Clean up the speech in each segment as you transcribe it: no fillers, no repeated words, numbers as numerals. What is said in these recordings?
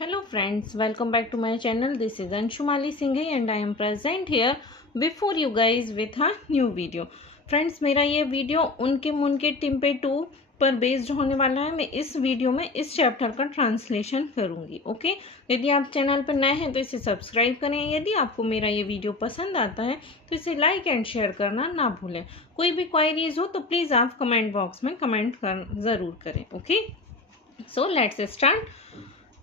Hello friends, welcome back to my channel. This is Anshumali Singhi and I am present here before you guys with a new video. Friends, मेरा ये video उनके मुनके टिम्पे 2 पर based होने वाला है. मैं इस वीडियो में इस चैप्टर का ट्रांसलेशन करूंगी. ओके, यदि आप चैनल पर नए हैं तो इसे सब्सक्राइब करें. यदि आपको मेरा ये वीडियो पसंद आता है तो इसे लाइक एंड शेयर करना ना भूलें. कोई भी क्वायरीज हो तो प्लीज़ आप कमेंट बॉक्स में कमेंट ज़रूर करें. Okay, so let's start.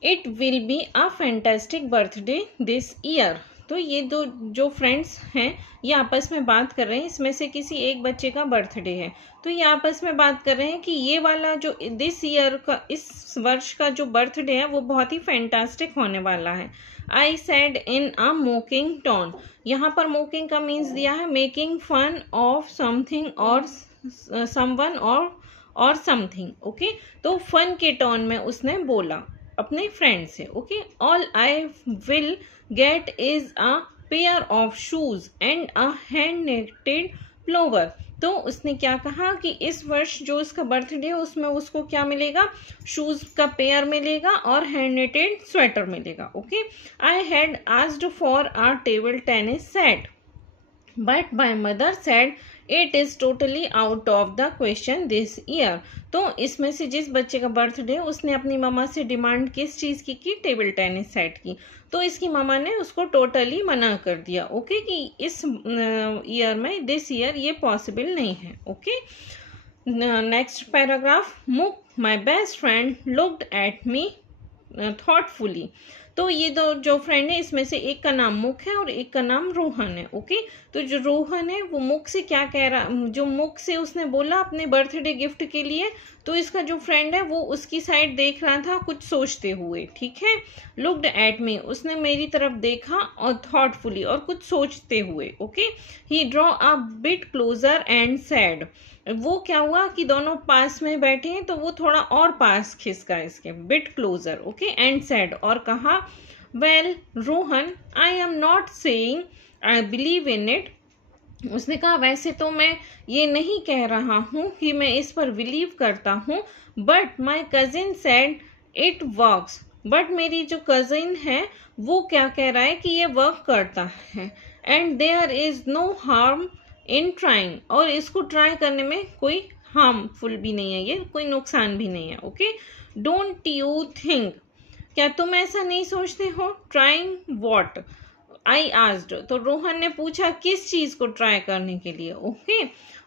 It will be a fantastic birthday this year. तो ये जो फ्रेंड्स हैं ये आपस में बात कर रहे हैं. इसमें से किसी एक बच्चे का बर्थडे है तो ये आपस में बात कर रहे हैं कि ये वाला जो दिस ईयर का, इस वर्ष का जो बर्थडे है वो बहुत ही फैंटास्टिक होने वाला है. I said in a mocking tone. यहाँ पर मोकिंग का मीन्स दिया है मेकिंग फन ऑफ समथिंग और समवन और समथिंग. ओके, तो फन के टोन में उसने बोला अपने फ्रेंड से. Okay, all I will get is a pair of shoes and a hand knitted pullover. तो उसने क्या कहा कि इस वर्ष जो उसका बर्थडे है उसमें उसको क्या मिलेगा, शूज का पेयर मिलेगा और हैंड नेटेड स्वेटर मिलेगा. Okay, I had asked for a table tennis set but my mother said it is totally out of the question this year. तो इसमें से जिस बच्चे का बर्थडे उसने अपनी मामा से डिमांड किस चीज की टेबल टेनिस सेट की. तो इसकी मामा ने उसको टोटली मना कर दिया. ओके, कि इस ईयर में दिस ईयर ये पॉसिबल नहीं है. Okay, next paragraph. Mook my best friend looked at me thoughtfully. तो ये जो फ्रेंड है इसमें से एक का नाम मुख है और एक का नाम रोहन है. ओके, तो जो रोहन है वो मुख से क्या कह रहा, जो मुख से उसने बोला अपने बर्थडे गिफ्ट के लिए, तो इसका जो फ्रेंड है वो उसकी साइड देख रहा था कुछ सोचते हुए. ठीक है, लुक्ड एट मी, उसने मेरी तरफ देखा और थॉटफुली और कुछ सोचते हुए. Okay, he draw a bit closer and sad. वो क्या हुआ कि दोनों पास में बैठे हैं तो वो थोड़ा और पास खिसका इसके, bit closer. Okay, and said, और कहा well Rohan I am not saying I believe in it. उसने कहा वैसे तो मैं ये नहीं कह रहा हूं कि मैं इस पर बिलीव करता हूं, but my cousin said it works. But मेरी जो कजिन है वो क्या कह रहा है कि ये वर्क करता है. And there is no harm in trying, और इसको ट्राई करने में कोई हार्मफुल भी नहीं है, ये कोई नुकसान भी नहीं है. ओके, डोंट यू थिंक, क्या तुम ऐसा नहीं सोचते हो. Trying what I asked. तो रोहन ने पूछा किस चीज को ट्राई करने के लिए. Okay,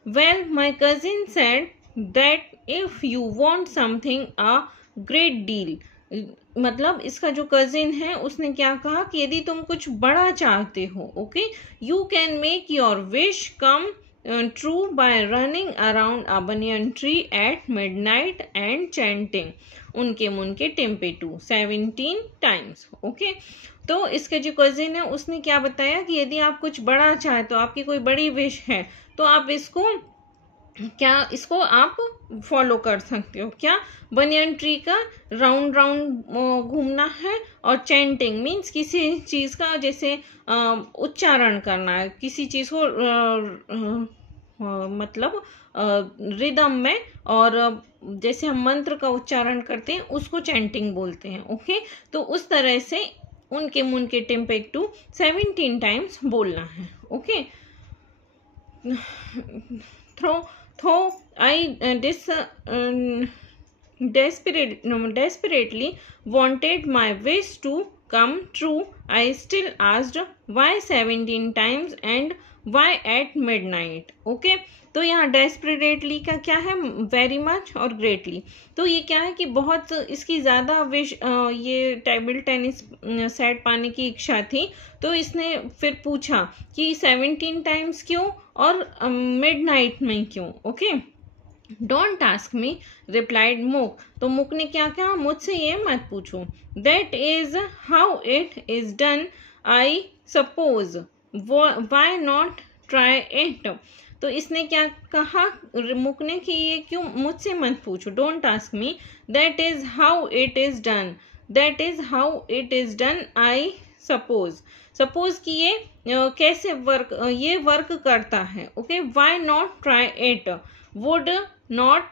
well my cousin said that if you want something a great deal. मतलब इसका जो कजिन है उसने क्या कहा कि यदि तुम कुछ बड़ा चाहते हो, okay, you can make your wish come true bye running around a banyan tree eight midnight and chanting उनके मुनके टिम्पे 2 17 टाइम्स. ओके, तो इसके जो कजिन है उसने क्या बताया कि यदि आप कुछ बड़ा चाहे तो आपकी कोई बड़ी विश है तो आप इसको आप फॉलो कर सकते हो. क्या, बनियन ट्री का राउंड राउंड घूमना है, और चैंटिंग मीन्स किसी चीज का जैसे उच्चारण करना है, किसी चीज को मतलब रिदम में, और जैसे हम मंत्र का उच्चारण करते हैं उसको चैंटिंग बोलते हैं. ओके, तो उस तरह से उनके मुन के टिम्पे 2 17 टाइम्स बोलना है. Okay, though I desperately wanted my wish to come true, I still asked why 17 times and why at midnight. Okay, तो यहाँ desperately का क्या है, very much और greatly. तो ये क्या है कि बहुत इसकी ज़्यादा विश ये टेबल टेनिस सेट पाने की इच्छा थी, तो इसने फिर पूछा कि 17 टाइम्स क्यों और मिडनाइट में क्यों. Okay, don't ask me replied मुक. तो मुक ने क्या कहा, मुझसे ये मत पूछो. That is how it is done I suppose, why not try it. तो इसने क्या कहा मुक ने कि ये क्यों, मुझसे मत पूछो. Don't ask me, that is how it is done, that is how it is done I suppose. Suppose कि ये कैसे ये वर्क करता है. Okay, why not try it, would not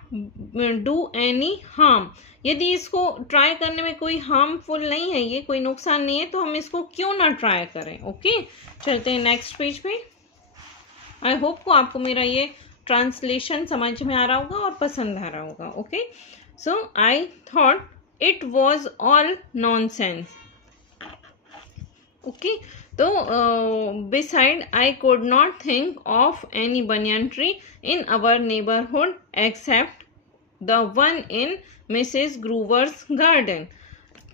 do any harm. यदि इसको ट्राई करने में कोई हार्मफुल नहीं है, ये कोई नुकसान नहीं है, तो हम इसको क्यों ना ट्राई करें। ओके, चलते हैं नेक्स्ट पेज पे। आई होप को आपको मेरा ये ट्रांसलेशन समझ में आ रहा होगा और पसंद आ रहा होगा। Okay, so I thought it was all nonsense. Okay, तो beside I could not think of any banyan tree in our neighborhood except the one in Mrs. Groover's garden।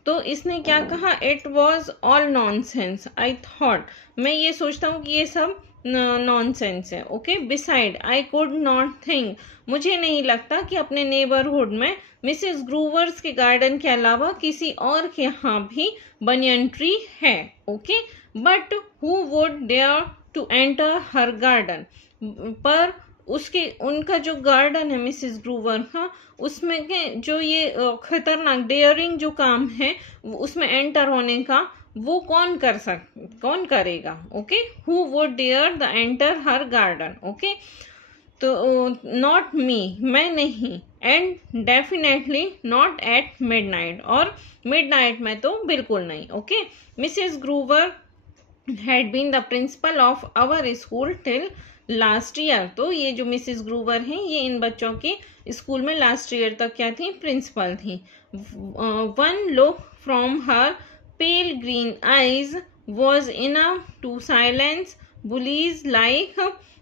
तो इसने क्या कहा, it was all nonsense. I thought, मैं ये सोचता हूँ कि ये सब नॉनसेंस है। Okay, beside I could not think, मुझे नहीं लगता कि अपने नेबरहुड में मिसेस ग्रूवर्स के गार्डन के अलावा किसी और के यहाँ भी बनियन ट्री है। Okay, but who would dare to enter her garden, पर उसके उनका जो गार्डन है मिसेस ग्रूवर का, उसमें के जो ये खतरनाक डेयरिंग जो काम है उसमें एंटर होने का, वो कौन करेगा। Okay, who would dare the enter her garden. Okay, तो नॉट मी, मैं नहीं, and definitely not at midnight, और मिडनाइट में तो बिल्कुल नहीं। Okay, Mrs Grover had been the principal of our school till last year. तो ये जो मिसेस ग्रूवर हैं, ये इन बच्चों के स्कूल में लास्ट ईयर तक क्या थी, प्रिंसिपल थी। One look from her pale green eyes was enough to silence bullies like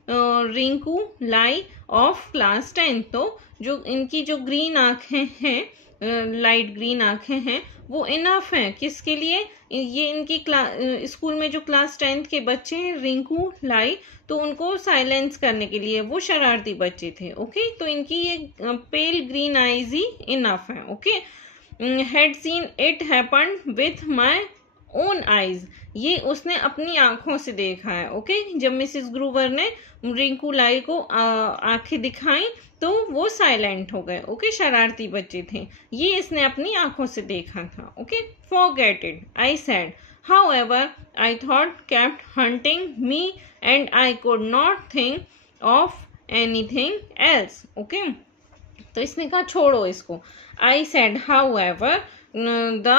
Rinku Lai of class 10। तो जो इनकी जो ग्रीन आंखें हैं, लाइट ग्रीन आंखें हैं, वो इनफ हैं किसके लिए, ये इनकी स्कूल में जो क्लास 10th के बच्चे हैं, रिंकू लाई, तो उनको साइलेंस करने के लिए, वो शरारती बच्चे थे। ओके, तो इनकी ये पेल ग्रीन आईज ही इनफ है। Okay, had seen it happen with my own eyes, ये उसने अपनी आंखों से देखा है। ओके, जब मिसेस ग्रूवर ने रिंकू लाई को आंखें दिखाई तो वो साइलेंट हो गए। ओके, शरारती बच्चे थे, ये इसने अपनी आंखों से देखा था। Okay, forget it I said, however I thought kept hunting me and I could not think of anything else. Okay, तो इसने कहा छोड़ो इसको। I said however the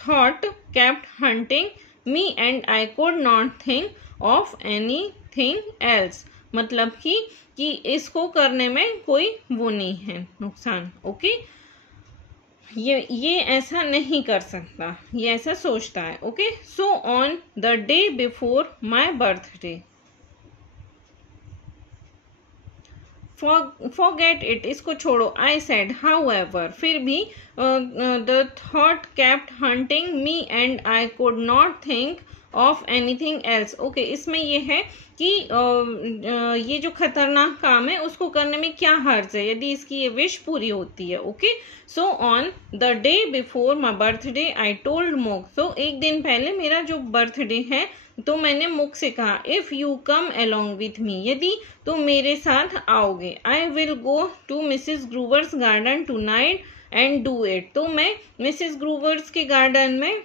thought kept hunting me and I could not think of anything else, मतलब कि इसको करने में कोई वो नहीं है नुकसान। ओके, ये ऐसा नहीं कर सकता, ये ऐसा सोचता है। Okay, so on the day before my birthday, forget it, इसको छोड़ो। आई सेड हाउएवर, फिर भी the thought kept hunting me and I could not think of anything else. Okay, इसमें ये है कि ये जो खतरनाक काम है उसको करने में क्या हर्ज है यदि इसकी ये विश पूरी होती है। Okay, so on the day before my birthday I told मुक, तो एक दिन पहले मेरा जो बर्थडे है तो मैंने मुक से कहा, if you come along with me, यदि तुम मेरे साथ आओगे, I will go to Mrs Grover's garden tonight and do it, तो मैं मिसेस ग्रूवर्स के गार्डन में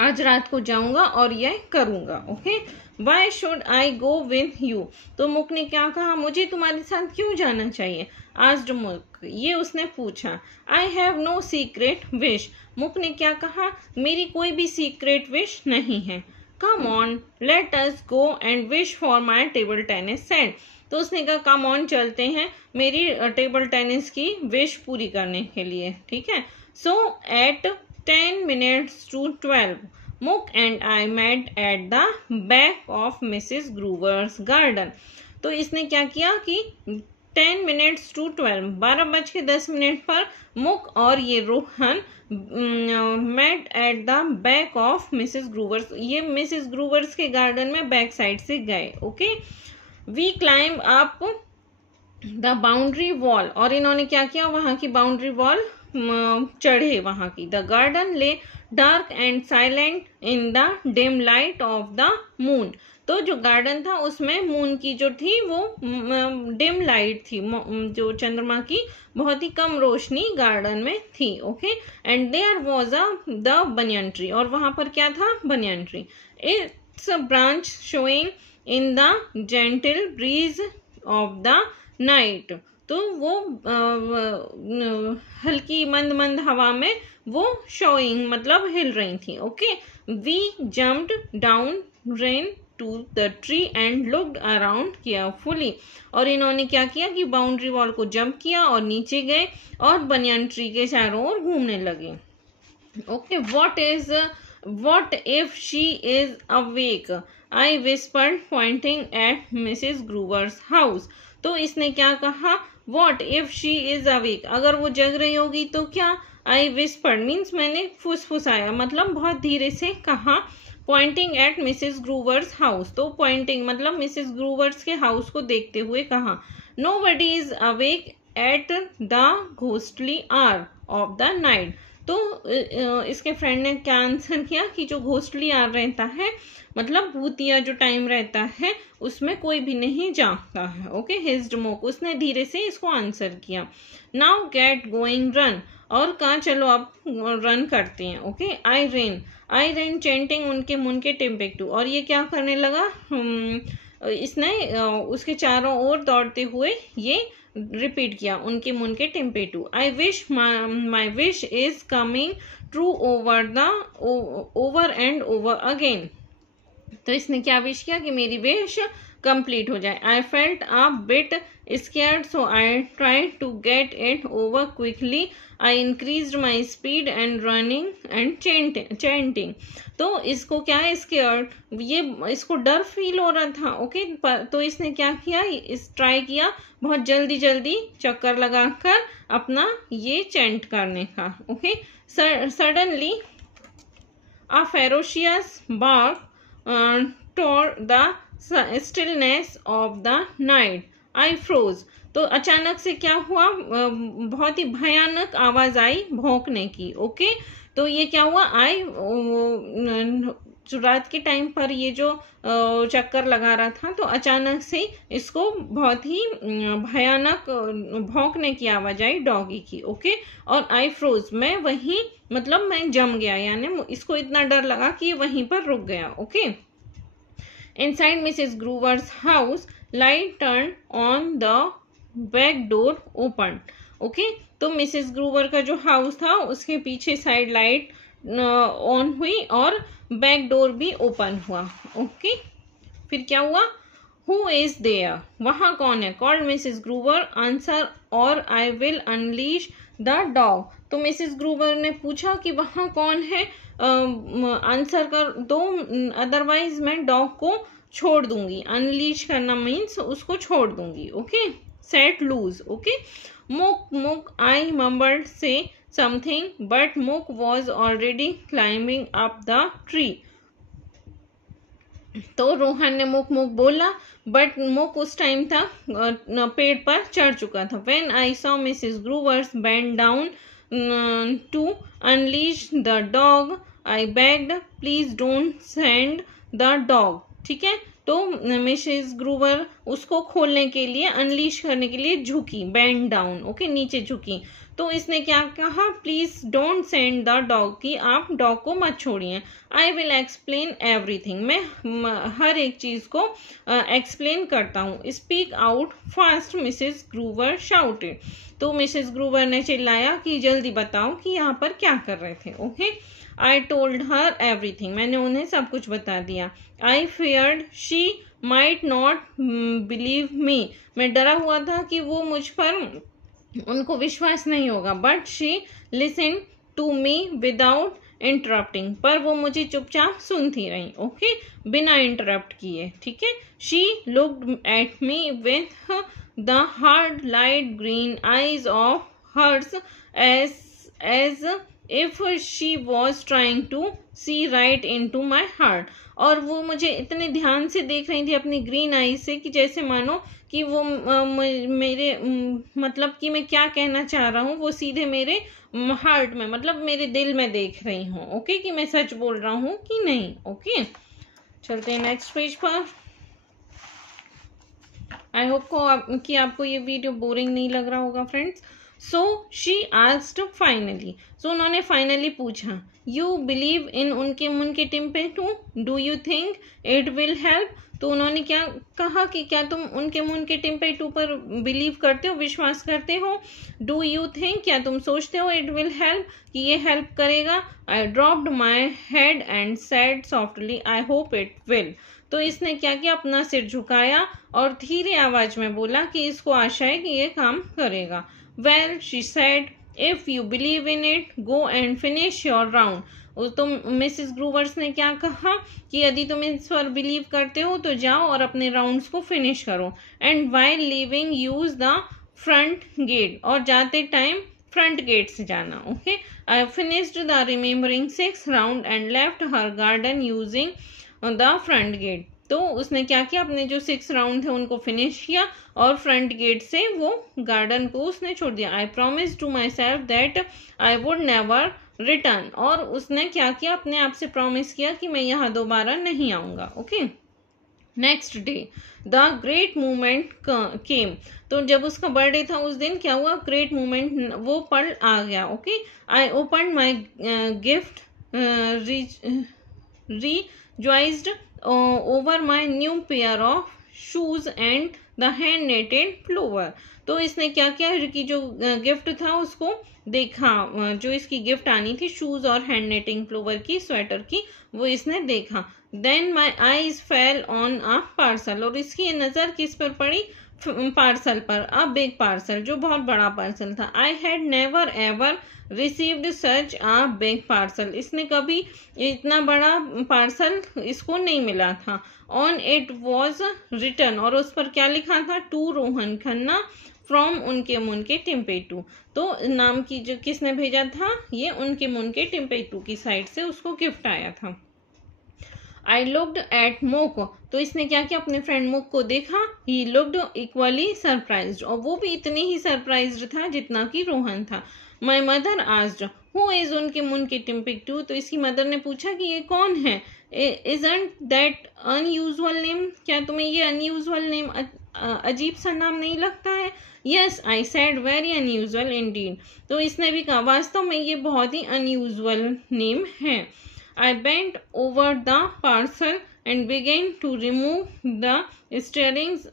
आज रात को जाऊंगा और यह करूंगा। Okay, why should I go with you, तो मुक ने क्या कहा, मुझे तुम्हारे साथ क्यों जाना चाहिए। आस्क्ड मुक, ये उसने पूछा। I have no secret wish, Muk ने क्या कहा, मेरी कोई भी सीक्रेट विश नहीं है। Come on let us go and wish for my table tennis set, तो उसने कहा कम ऑन चलते हैं मेरी टेबल टेनिस की विश पूरी करने के लिए। ठीक है, सो eight 10 minutes to 12 Mook and I met at the back of Mrs Grover's garden, तो इसने क्या किया कि 10 minutes to 12, 12:10 पर मुक और ये Rohan met at the back of Mrs Grover's, ये मिसेस ग्रूवर्स के गार्डन में बैक साइड से गए। Okay, we climb up the boundary wall, और इन्होंने क्या किया, वहां की बाउंड्री वॉल चढ़े वहां की। द गार्डन ले dark and silent in the dim light of the moon, तो जो गार्डन था उसमें मून की जो थी वो डिम लाइट थी, जो चंद्रमा की बहुत ही कम रोशनी गार्डन में थी। Okay, and there was the banyan tree, और वहां पर क्या था, banyan tree. Its branch showing in the gentle breeze of the night, तो वो हल्की मंद मंद हवा में वो शोइंग मतलब हिल रही थी। Okay, we jumped down ran to the tree and looked around carefully. और इन्होंने क्या किया कि बाउंड्री वॉल को जंप किया और नीचे गए और बनियान ट्री के चारों ओर घूमने लगे। Okay, what if she is awake? I whispered, pointing at Mrs. Groover's house. तो इसने क्या कहा? What if she is awake? अगर वो जग रही होगी तो क्या? I whispered means मैंने फुसफुसाया, मतलब बहुत धीरे से कहा। Pointing at Mrs. Groover's house, तो pointing मतलब Mrs. Groover's के हाउस को देखते हुए कहा। Nobody is awake at the ghostly hour of the night. तो इसके फ्रेंड ने क्या आंसर किया कि जो घोस्टली आर रहता है मतलब भूतिया जो टाइम रहता है उसमें कोई भी नहीं जागता है। ओके, हिज्ड मोक, उसने धीरे से इसको आंसर किया। नाउ गेट गोइंग रन, और कहा चलो अब रन करते हैं। ओके, आई रेन चेंटिंग उनके मुनके टिम्पेक्टू, और ये क्या करने लगा, इसने उसके चारों ओर दौड़ते हुए ये रिपीट किया उनके मुन के टिम्पेटू। I wish my wish is coming true over and over again. तो इसने क्या विश किया कि मेरी विश कंप्लीट हो जाए। I felt a bit scared so I tried to get it over quickly. I increased my speed and running and chanting. तो इसको क्या है, स्केयर्ड, ये इसको डर फील हो रहा था। ओके, तो इसने क्या किया, ट्राई किया बहुत जल्दी जल्दी चक्कर लगाकर अपना ये चैंट करने का। Okay, suddenly a ferocious bark tore the stillness of the night. I froze. तो अचानक से क्या हुआ, बहुत ही भयानक आवाज आई भौंकने की। ओके, तो ये क्या हुआ, रात के टाइम पर ये जो चक्कर लगा रहा था तो अचानक से इसको बहुत ही भयानक भौंकने की आवाज आई डॉगी की। ओके, और आई फ्रोज, मैं वहीं मतलब मैं जम गया, यानी इसको इतना डर लगा कि वहीं पर रुक गया। Okay, Inside Mrs. Groover's house, light turned on, the back door opened. Okay, तो मिसेस ग्रूवर का जो हाउस था उसके पीछे साइड लाइट ऑन हुई और बैक डोर भी ओपन हुआ। ओके, फिर क्या हुआ, Who is there? वहां कौन है? Called Mrs. Groover. Answer or I will unleash the dog. तो मिसेस ग्रूवर ने पूछा कि वहां कौन है, आंसर कर दो, अदरवाइज मैं डॉग को छोड़ दूंगी। अनलीश करना मीन्स उसको छोड़ दूंगी। Okay, set loose. ओके, मुक आई मम्बर्ड से समथिंग बट मुक was already climbing up the tree. तो रोहन ने मुक बोला बट मुक उस टाइम तक पेड़ पर चढ़ चुका था। When I saw Mrs. Groover's bend down to unleash the dog, I begged, please don't send the dog. ठीक है, तो मिसेस ग्रूवर उसको खोलने के लिए, अनलीश करने के लिए झुकी, बेंड डाउन। ओके, नीचे झुकी। तो इसने क्या कहा, please don't send the dog, की आप डॉग को मत छोड़िए। आई विल एक्सप्लेन एवरीथिंग, मैं हर एक चीज को एक्सप्लेन करता हूँ। Speak out fast, Mrs Grover shouted. तो मिसेस ग्रूवर ने चिल्लाया कि जल्दी बताओ कि यहाँ पर क्या कर रहे थे। Okay, I told her everything, मैंने उन्हें सब कुछ बता दिया। I feared she might not believe me, मैं डरा हुआ था कि वो मुझ पर उनको विश्वास नहीं होगा। But she listen to me without interrupting, पर वो मुझे चुपचाप सुनती रही। ओके, बिना इंटरप्ट किए। ठीक है, she looked at me with the hard light green eyes of hers as if she was trying to see right into my heart. और वो मुझे इतने ध्यान से देख रही थी अपनी ग्रीन आई से कि जैसे मानो कि वो मेरे मतलब कि मैं क्या कहना चाह रहा हूँ वो सीधे मेरे हार्ट में, मतलब मेरे दिल में देख रही हूँ। ओके, कि मैं सच बोल रहा हूँ कि नहीं। ओके, चलते हैं नेक्स्ट पेज पर। आई होप कि आपको ये वीडियो बोरिंग नहीं लग रहा होगा friends. So she asked finally, so उन्होंने फाइनली पूछा, यू बिलीव इन उनके मुन के टिम्पेटू, do you think it will help? तो उन्होंने क्या कहा कि क्या तुम उनके मुंह के टिम्पे टू पर बिलीव करते हो, विश्वास करते हो? डू यू थिंक, क्या तुम सोचते हो, इट विल हेल्प, कि ये हेल्प करेगा? I dropped my head and said softly I hope it will. तो इसने क्या किया, अपना सिर झुकाया और धीरे आवाज में बोला कि इसको आशा है कि ये काम करेगा। Well she said, if you believe in it go and finish your round. तो मिसेस ग्रूवर्स ने क्या कहा कि यदि तुम इस पर बिलीव करते हो तो जाओ और अपने राउंड्स को फिनिश करो। And while leaving use the front gate, और जाते टाइम फ्रंट गेट से जाना। Okay, I finished the remembering 6 round and left her garden using the front gate. तो उसने क्या किया, अपने जो 6 राउंड थे उनको फिनिश किया और फ्रंट गेट से वो गार्डन को उसने छोड़ दिया। I promise to myself that I would never return, और उसने क्या किया, अपने आप से प्रॉमिस किया कि मैं यहाँ दोबारा नहीं आऊंगा। Okay, next day the great movement came. तो जब उसका बर्थडे था उस दिन क्या हुआ, ग्रेट मूवमेंट वो पल आ गया। Okay, I open my gift rejoiced over my new pair of shoes and the hand knitted pullover। तो इसने क्या किया कि जो गिफ्ट था उसको देखा, जो इसकी गिफ्ट आनी थी शूज और हैंड नेटिंग प्लोवर की, स्वेटर की, वो इसने देखा। Then my eyes fell on a parcel, और इसकी नजर किस पर पड़ी, पार्सल पर, अ बिग पार्सल, जो बहुत बड़ा पार्सल था। I had never ever received such a big parcel, इसने कभी इतना बड़ा पार्सल इसको नहीं मिला था। ऑन इट वॉज रिटर्न, और उस पर क्या लिखा था, टू रोहन खन्ना फ्रॉम उनके मुन के टिम्पेटू। तो नाम की जो किसने भेजा था, ये उनके मुन के टिम्पेटू की साइड से उसको गिफ्ट आया था। आई लुक्ड एट मोक, तो इसने क्या किया, अपने फ्रेंड मोक को देखा। ही लुक्ड इक्वली सरप्राइज्ड, और वो भी इतने ही सरप्राइज्ड था जितना कि रोहन था। My mother asked who is उनके मुन के टिम्पेटू, तो इसकी मदर ने पूछा कि ये कौन है। इजंट दैट अनयूजुअल नेम, क्या तुम्हें ये अनयूजुअल नेम, अजीब सा नाम नहीं लगता है? Yes I said very unusual Indeed, तो इसने भी कहा वास्तव में ये बहुत ही अनयूजुअल नेम है। I bent over the parcel and began to remove the strings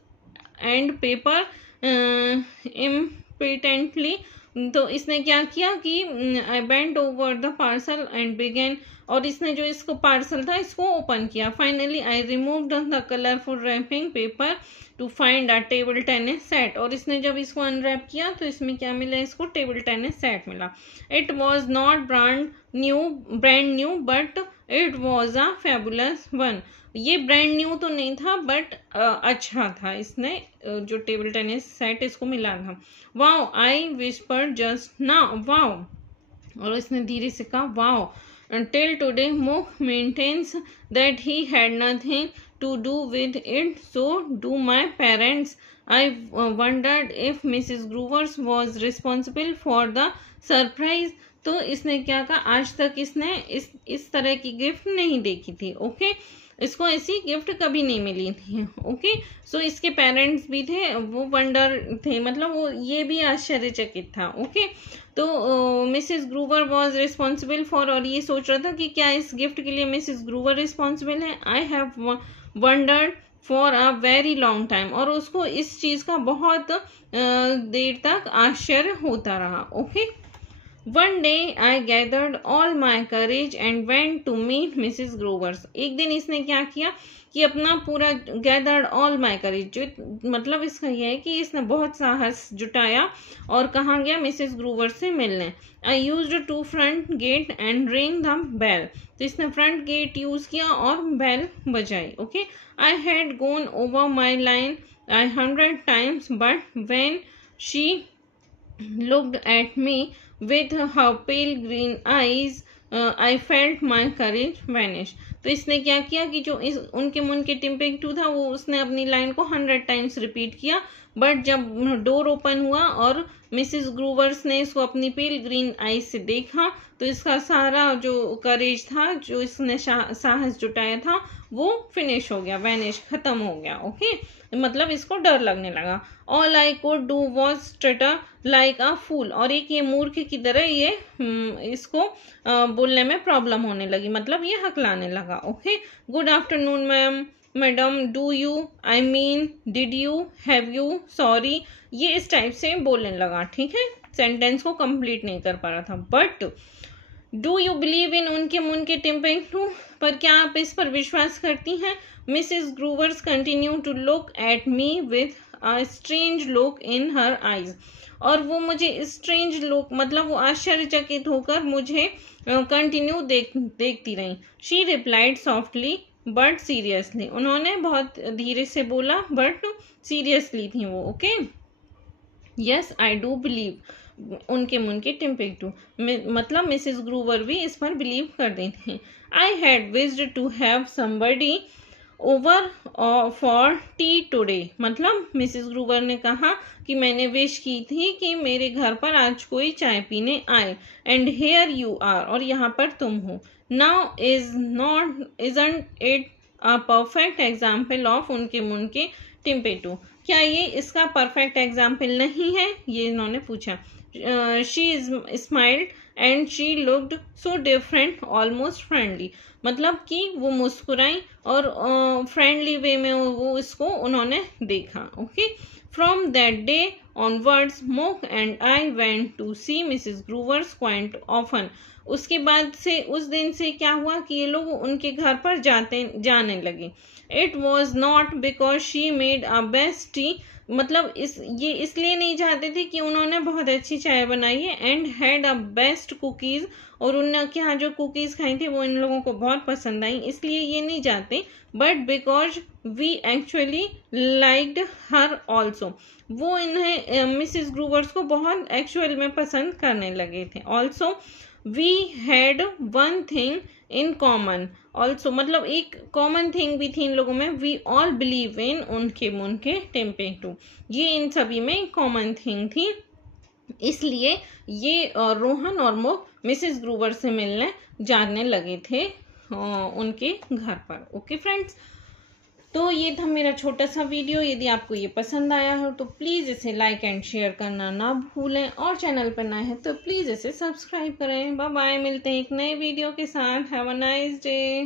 and paper impatiently। तो इसने क्या किया कि I bent over the parcel and began, और इसने जो इसको पार्सल था इसको ओपन किया। Finally I removed the colourful wrapping paper to find a table tennis set, और इसने जब इसको अनरैप किया तो इसमें क्या मिला, इसको टेबल टेनिस सेट मिला। It was not brand new but it was a fabulous one, ये ब्रांड न्यू तो नहीं था बट अच्छा था, इसने जो टेबल टेनिस सेट इसको मिला था। Wow I whispered just now, wow, और इसने धीरे से कहा wow. Until today, Mook maintains that he had nothing to do with it, so do my parents. I wondered if Mrs. Groovers was responsible for the surprise। तो इसने क्या कहा, आज तक इसने इस तरह की गिफ्ट नहीं देखी थी। ओके, इसको ऐसी गिफ्ट कभी नहीं मिली थी। ओके, सो इसके पेरेंट्स भी थे, वो वंडर थे, मतलब वो ये भी आश्चर्यचकित था। ओके, तो मिसेस ग्रूवर वॉज रिस्पॉन्सिबल फॉर, और ये सोच रहा था कि क्या इस गिफ्ट के लिए मिसेस ग्रूवर रिस्पॉन्सिबल है। I have wondered for a very long time, और उसको इस चीज का बहुत देर तक आश्चर्य होता रहा। Okay, One day I gathered all my courage and went to meet Mrs. Grovers। एक दिन इसने क्या किया कि अपना पूरा gathered all my courage, जो मतलब इसका यह है कि इसने बहुत साहस जुटाया और कहाँ गया, मिसेस ग्रूवर से मिलने। I used to front gate and ring the bell। तो इसने फ्रंट गेट यूज किया और बेल बजाई। Okay, I had gone over my line 100 times, but when she looked at me with her pale green eyes, I felt my courage vanish। तो इसने क्या किया कि जो उनके मुन के टिम्पेटू था वो उसने अपनी लाइन को 100 टाइम्स रिपीट किया, बट जब डोर ओपन हुआ और मिसेस ग्रूवर्स ने इसको अपनी पेल ग्रीन आईज से देखा तो इसका सारा जो करेज था, जो इसने साहस जुटाया था, वो फिनिश हो गया, वैनिश, खत्म हो गया। ओके, मतलब इसको डर लगने लगा। All I could do was stutter like a fool, और एक ये मूर्ख की तरह ये इसको बोलने में प्रॉब्लम होने लगी, मतलब ये हकलाने लगा। Okay, good afternoon ma'am, madam, do you, I mean, did you, have you, sorry, ये इस टाइप से बोलने लगा, ठीक है, सेंटेंस को कंप्लीट नहीं कर पा रहा था। But do you believe in उनके मुनके टिम्पेटू, पर क्या आप इस पर विश्वास करती हैं? Mrs Grover's continue to look at me with a strange look in her eyes, और वो मुझे स्ट्रेंज लुक मतलब वो आश्चर्यचकित होकर मुझे कंटिन्यू देखती रही। She replied softly but seriously, उन्होंने बहुत धीरे से बोला बट सीरियसली थी वो। Okay, yes I do believe, उनके मुन के टिम्पेटू, मतलब मिसेस ग्रूवर भी इस पर बिलीव कर देते हैं। I had wished to have somebody over for tea today, मतलब मिसेस ग्रूवर ने कहा कि मैंने विश की थी कि मेरे घर पर आज कोई चाय पीने आए, एंड हेयर यू आर, और यहाँ पर तुम हो। Now isn't it a perfect example of उनके मुनके टिम्पेटू, क्या ये इसका परफेक्ट एग्जाम्पल नहीं है, ये इन्होंने पूछा। She smiled and she looked so different almost friendly, मतलब कि वो मुस्कुराई और फ्रेंडली वे में वो इसको उन्होंने देखा। Okay, from that day onwards Mook and I went to see Mrs Grover's quite often, उसके बाद से उस दिन से क्या हुआ कि ये लोग उनके घर पर जाने लगे। It was not because she made a best T, मतलब ये इसलिए नहीं चाहते थे कि उन्होंने बहुत अच्छी चाय बनाई है, and had a best cookies, और उनके यहाँ जो कुकीज खाई थी वो इन लोगों को बहुत पसंद आई, इसलिए ये नहीं चाहते, but because we actually liked her also, वो इन्हें मिसेस ग्रूवर्स को बहुत एक्चुअल में पसंद करने लगे थे। Also we had one thing in common, also मतलब एक कॉमन थिंग भी थी इन लोगों में, वी ऑल बिलीव इन उनके मुनके टिम्पेटू, ये इन सभी में कॉमन थिंग थी, इसलिए ये रोहन और मोक मिसेस ग्रूवर से मिलने जाने लगे थे उनके घर पर। ओके फ्रेंड्स, तो ये था मेरा छोटा सा वीडियो। यदि आपको ये पसंद आया हो तो प्लीज़ इसे लाइक एंड शेयर करना ना भूलें, और चैनल पर नए हैं तो प्लीज़ इसे सब्सक्राइब करें। बाय बाय, मिलते हैं एक नए वीडियो के साथ। Have a nice day.